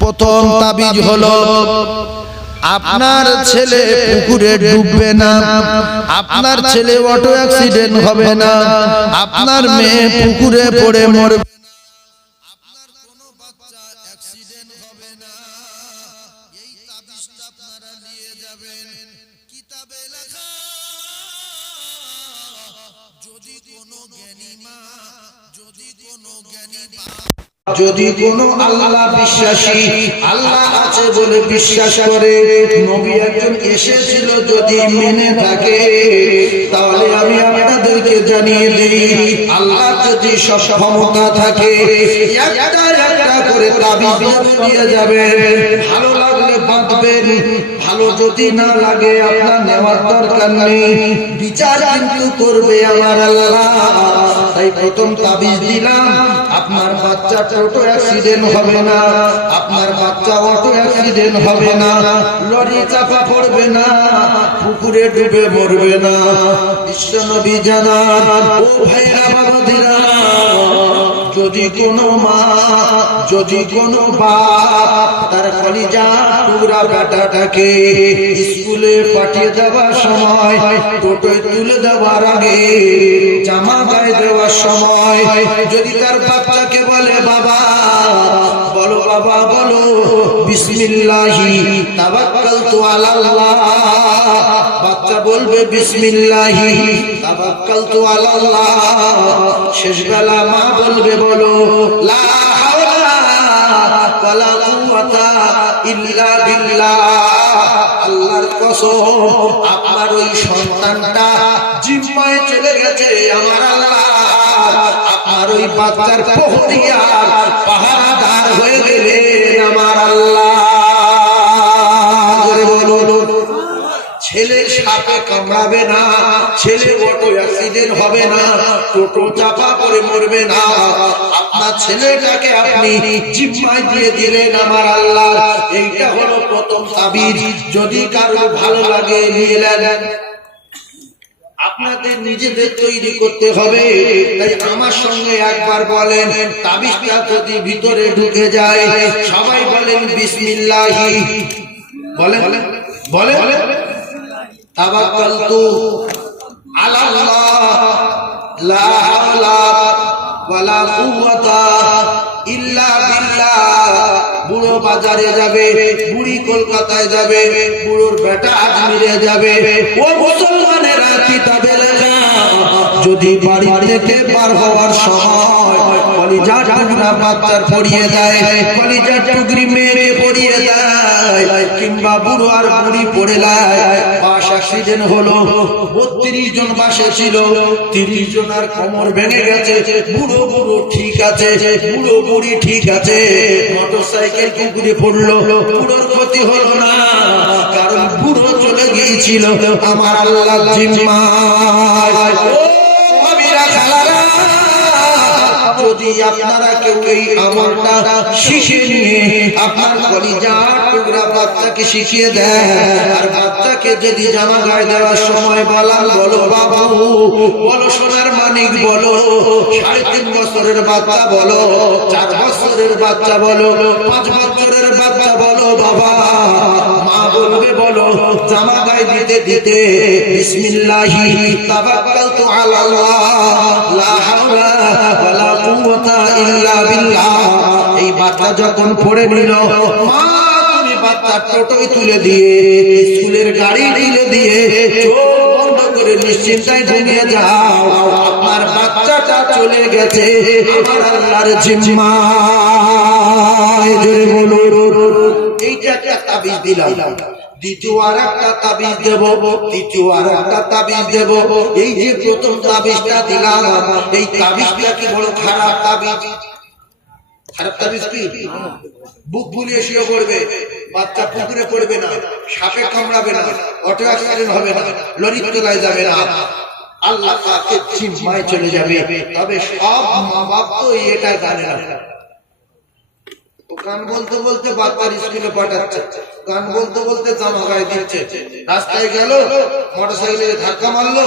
প্রথম তাবিজ হলো আপনার ছেলে পুকুরে ডুববে না, আপনার ছেলে অটো অ্যাক্সিডেন্ট হবে না, আপনার মেয়ে পুকুরে পড়ে মরবে না, আপনার কোনো বাচ্চা অ্যাক্সিডেন্ট হবে না। এই তাবিজটা আপনারা নিয়ে যাবেন। কিতাবে লেখা, যদি কোনো জ্ঞানী মা, যদি কোনো জ্ঞানী বাবা, যদি কোনো আল্লাহ বিশ্বাসী, আল্লাহ আছে বলে বিশ্বাস করে, নবী একজন এসেছিল যদি মেনে থাকে, তাহলে আমি আপনাদেরকে জানিয়ে দিই, আল্লাহ যদি সব ক্ষমতা থাকে, একটা একটা করে তাবিজ নিয়ে যাবেন। ভালো লাগলে বাঁধবেন, ভালো যদি না লাগে আপনার নেওয়ার দরকার নেই। বিচার কিন্তু করবে আমার আল্লাহ। তাই প্রথম তাবিজ দিলাম, আপনার বাচ্চা অটো অ্যাক্সিডেন্ট হবে না, আপনার বাচ্চা অটো অ্যাক্সিডেন্ট হবে না, লরি চাপা পড়বে না, পুকুরে ডুবে মরবে না। বিশ্বনবী জানান, ও ভাইরা বাবাদিরা, যদি কোনো মা, যদি কোনো বাপ তার কলিজা টুকরা বেটাটাকে স্কুলে পাঠিয়ে দেওয়ার সময়, টোটোয় তুলে দেওয়ার আগে, জামা গায়ে দেওয়ার সময় যদি তার বাচ্চাকে বলে, বাবা বলো, বাবা বলো বিসমিল্লাহি তাওয়াক্কালতু আলাল্লাহ, বাচ্চা বলবে বিসমিল্লাহি তাওয়াক্কালতু আলাল্লাহ। শেষ বেলা মা বলবে, বলো লা হাওলা ওয়ালা কুওয়াতা ইল্লা বিল্লাহ। আল্লাহর কসম, আপনার ওই সন্তানটা জিম্মায় চলে গেছে আমার আল্লাহ, আপনার ওই বাচ্চার প্রহরিয়ার পাহারাদার হয়ে গেলেন আমার আল্লাহ। ছেলে সাপে কামড়াবে না, ছেলে অটো অ্যাক্সিডেন্ট হবে না, টোটো চাপা করে মরবে না, আপনার ছেলেটাকে আপনি জিম্মায় দিয়ে দিলেন আমার আল্লাহ। এইটা হলো প্রথম তাবিজ। যদি কারো ভালো লাগে নিয়ে নেন, আপনাদের নিজেদের তৈরি করতে হবে। তাই আমার সঙ্গে একবার বলেন, তাবিজটা যদি ভিতরে ঢুকে যায়, সবাই বলেন বিসমিল্লাহি, বলেন বলেন তাওয়াক্কালতু আলাল্লাহ লা হাওলা ওয়ালা কুওয়াতা ইল্লা বিল্লাহ। বুড়ো বাজারে যাবে, বুড়ি কলকাতায় যাবে, বুড়োর বেটা আজমিরে যাবে। ও মুসলমানেরা, কিতাবে লেখা, যদি বাড়ি থেকে পার হওয়ার সময় কলিজা টুকরা বাচ্চার পড়িয়ে দেয়, কলিজা টুকরি মেরে পড়িয়ে দেয়, কিংবা বুড়ো আর বুড়ি পড়ে দেয়, বাস অ্যাক্সিডেন্ট হলো, 32 জন বাসে ছিল, 30 জনের কোমর ভেঙে গেছে, বুড়ো বুড়ো ঠিক আছে, বুড়ো বুড়ি ঠিক আছে, মোটরসাইকেল পুকুরে পড়লো, বুড়োর ক্ষতি হলো না, কারণ বুড়ো চলে গিয়েছিল আমার আল্লাহর জিম্মায়। যদি আপনারা কেউ এই আমলটা শিখে নিয়ে আপনার কলিজা টুকরা বাচ্চাকে শিখিয়ে দেয়, আর বাচ্চাকে যদি জামা গায়ে দেওয়ার সময় বলান, বলো বাবু, বলো সোনার মানিক, বলো 3.5 বছরের বাচ্চা, বলো 4 বছরের বাচ্চা, বলো 5 বছরের বাচ্চা, বলো বাবা, মা বলবে, বলো জামা গায়ে দিতে দিতে বিসমিল্লাহি তাওয়াক্কালতু আলাল্লাহ লা হাওলা ওয়ালা কুওয়াতা ইল্লা বিল্লাহ। এই বাচ্চা যখন পড়ে নিল, মা তুমি বাচ্চা টোটোয় তুলে দিয়ে, স্কুলের গাড়ি তুলে দিয়ে, চোখ বন্ধ করে নিশ্চিন্তায় ঘুমিয়ে যাও, আপনার বাচ্চাটা চলে গেছে আমার আল্লাহর জিম্মায়। জোরে বলুন। এইটা একটা তাবিজ দিলাম। দ্বিতীয় আর একটা তাবিজ দেব, তৃতীয় আর একটা তাবিজ দেব। এই যে প্রথম তাবিজটা দিলাম, এই তাবিজটা কি বড় খারাপ তাবিজ? খারাপ তাবিজ কি? বুক ফুলিয়ে শুয়ে পড়বে, বাচ্চা পুকুরে পড়বে না, সাপে কামড়াবে না, অটো অ্যাক্সিডেন্ট হবে না, লরির তলায় যাবে না, আল্লাহ তাকে জিম্মায় চলে যাবে। তবে সব মা বাপ তো এটা জানে না। গান বলতে বলতে বাচ্চার স্কুলে পাঠাচ্ছে, গান বলতে বলতে জামা গায়ে দিচ্ছে, রাস্তায় গেল মোটরসাইকেলে ধাক্কা মারলো,